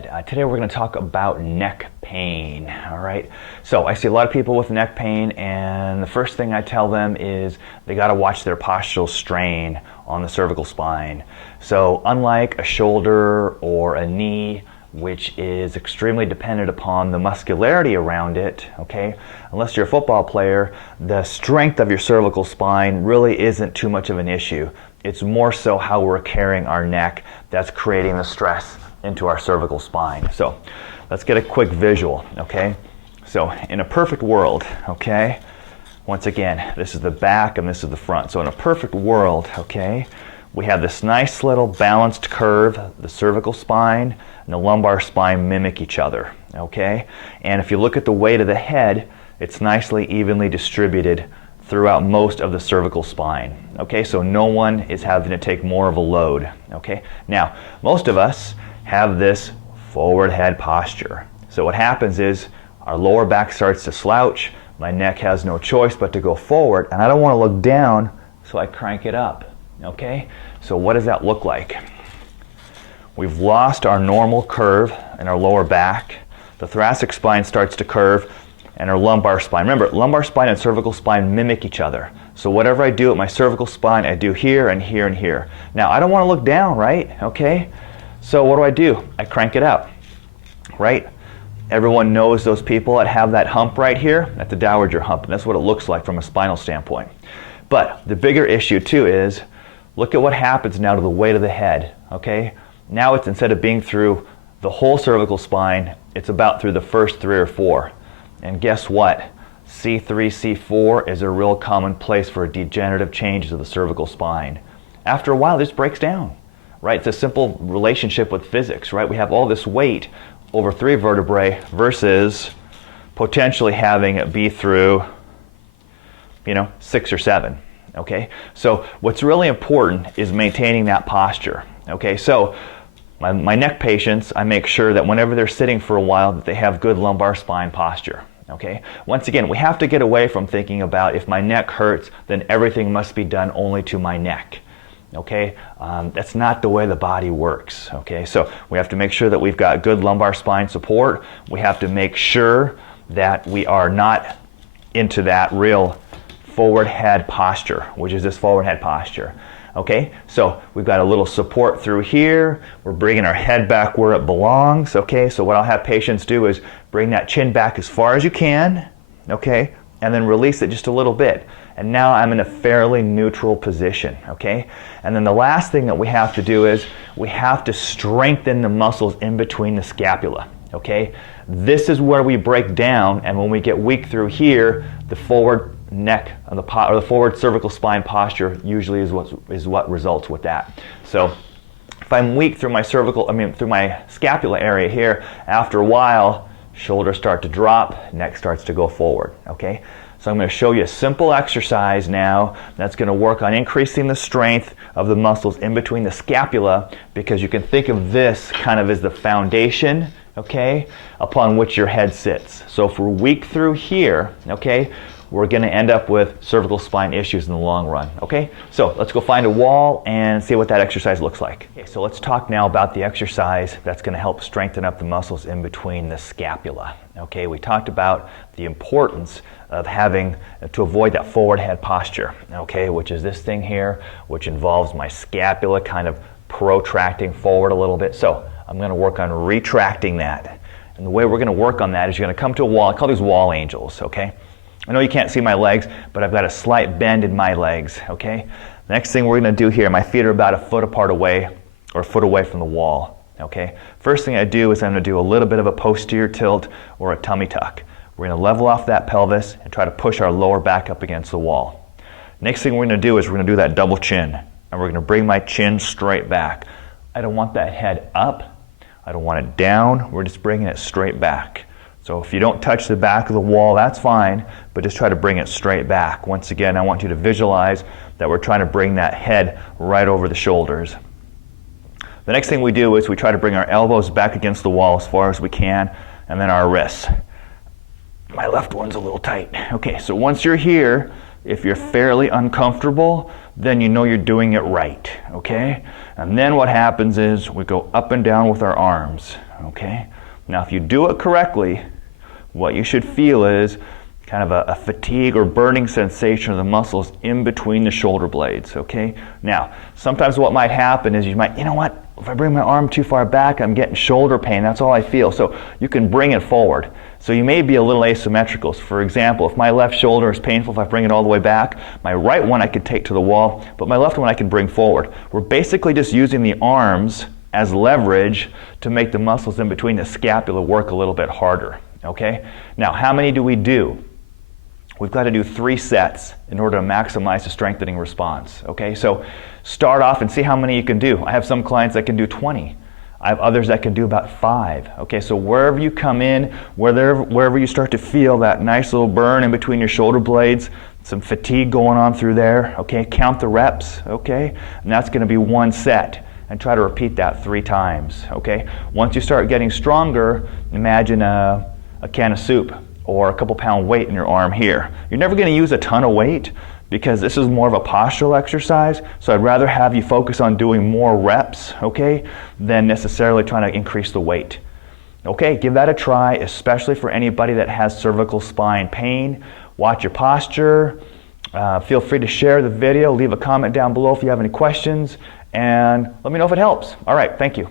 head. Today we're going to talk about neck pain. All right. So I see a lot of people with neck pain, and the first thing I tell them is they got to watch their postural strain on the cervical spine. So unlike a shoulder or a knee, which is extremely dependent upon the muscularity around it, okay? Unless you're a football player, the strength of your cervical spine really isn't too much of an issue. It's more so how we're carrying our neck that's creating the stress into our cervical spine. So let's get a quick visual, okay? So in a perfect world, okay, once again, this is the back and this is the front. So in a perfect world, okay, we have this nice little balanced curve. The cervical spine and the lumbar spine mimic each other, okay? And if you look at the weight of the head, it's nicely evenly distributed throughout most of the cervical spine, okay? So no one is having to take more of a load, okay? Now, most of us have this forward head posture. So what happens is our lower back starts to slouch, my neck has no choice but to go forward, and I don't want to look down, so I crank it up, okay? So what does that look like? We've lost our normal curve in our lower back, the thoracic spine starts to curve, and our lumbar spine. Remember, lumbar spine and cervical spine mimic each other. So whatever I do at my cervical spine, I do here and here and here. Now, I don't want to look down, right? Okay? So what do? I crank it up, right? Everyone knows those people that have that hump right here. That's the dowager hump, and that's what it looks like from a spinal standpoint. But the bigger issue too is, look at what happens now to the weight of the head, okay? Now it's, instead of being through the whole cervical spine, it's about through the first 3 or 4. And guess what? C3, C4 is a real common place for degenerative changes of the cervical spine. After a while, this breaks down, right? It's a simple relationship with physics, right? We have all this weight over 3 vertebrae versus potentially having it be through, 6 or 7, okay? So what's really important is maintaining that posture, okay? So my neck patients, I make sure that whenever they're sitting for a while that they have good lumbar spine posture, okay? Once again, we have to get away from thinking about if my neck hurts, then everything must be done only to my neck, okay? That's not the way the body works, okay? So we have to make sure that we've got good lumbar spine support. We have to make sure that we are not into that real forward head posture, which is this forward head posture. Okay, so we've got a little support through here. We're bringing our head back where it belongs. Okay, so what I'll have patients do is bring that chin back as far as you can, okay, and then release it just a little bit. And now I'm in a fairly neutral position, okay? And then the last thing that we have to do is we have to strengthen the muscles in between the scapula, okay? This is where we break down, and when we get weak through here, the forward neck or the forward cervical spine posture usually is what results with that. So if I'm weak through my through my scapula area here, after a while, shoulders start to drop, neck starts to go forward, okay? So I'm going to show you a simple exercise now that's going to work on increasing the strength of the muscles in between the scapula, because you can think of this kind of as the foundation, okay, upon which your head sits. So if we're weak through here, okay, we're going to end up with cervical spine issues in the long run, okay? So let's go find a wall and see what that exercise looks like. Okay, so let's talk now about the exercise that's going to help strengthen up the muscles in between the scapula. Okay, we talked about the importance of having to avoid that forward head posture, okay, which is this thing here, which involves my scapula kind of protracting forward a little bit. So I'm going to work on retracting that. And the way we're going to work on that is you're going to come to a wall. I call these wall angels, okay? I know you can't see my legs, but I've got a slight bend in my legs, okay? The next thing we're going to do here, my feet are about a foot apart away, or a foot away from the wall, okay? First thing I do is I'm going to do a little bit of a posterior tilt or a tummy tuck. We're going to level off that pelvis and try to push our lower back up against the wall. Next thing we're going to do is we're going to do that double chin, and we're going to bring my chin straight back. I don't want that head up. I don't want it down. We're just bringing it straight back. So if you don't touch the back of the wall, that's fine, but just try to bring it straight back. Once again, I want you to visualize that we're trying to bring that head right over the shoulders. The next thing we do is we try to bring our elbows back against the wall as far as we can, and then our wrists. My left one's a little tight. Okay, so once you're here, if you're fairly uncomfortable, then you know you're doing it right, okay? And then what happens is we go up and down with our arms, okay? Now, if you do it correctly, what you should feel is kind of a fatigue or burning sensation of the muscles in between the shoulder blades, okay? Now, sometimes what might happen is you might, you know what, if I bring my arm too far back, I'm getting shoulder pain, that's all I feel. So you can bring it forward. So you may be a little asymmetrical. So for example, if my left shoulder is painful, if I bring it all the way back, my right one I could take to the wall, but my left one I can bring forward. We're basically just using the arms as leverage to make the muscles in between the scapula work a little bit harder, okay? Now, how many do we do? We've got to do 3 sets in order to maximize the strengthening response, okay? So start off and see how many you can do. I have some clients that can do 20. I have others that can do about 5, okay? So wherever you come in, wherever you start to feel that nice little burn in between your shoulder blades, some fatigue going on through there, okay? Count the reps, okay? And that's going to be 1 set. And try to repeat that 3 times, okay? Once you start getting stronger, imagine a can of soup or a couple pound weight in your arm here. You're never going to use a ton of weight because this is more of a postural exercise, so I'd rather have you focus on doing more reps, okay, than necessarily trying to increase the weight. Okay, give that a try, especially for anybody that has cervical spine pain. Watch your posture. Feel free to share the video, leave a comment down below if you have any questions, and let me know if it helps. All right, thank you.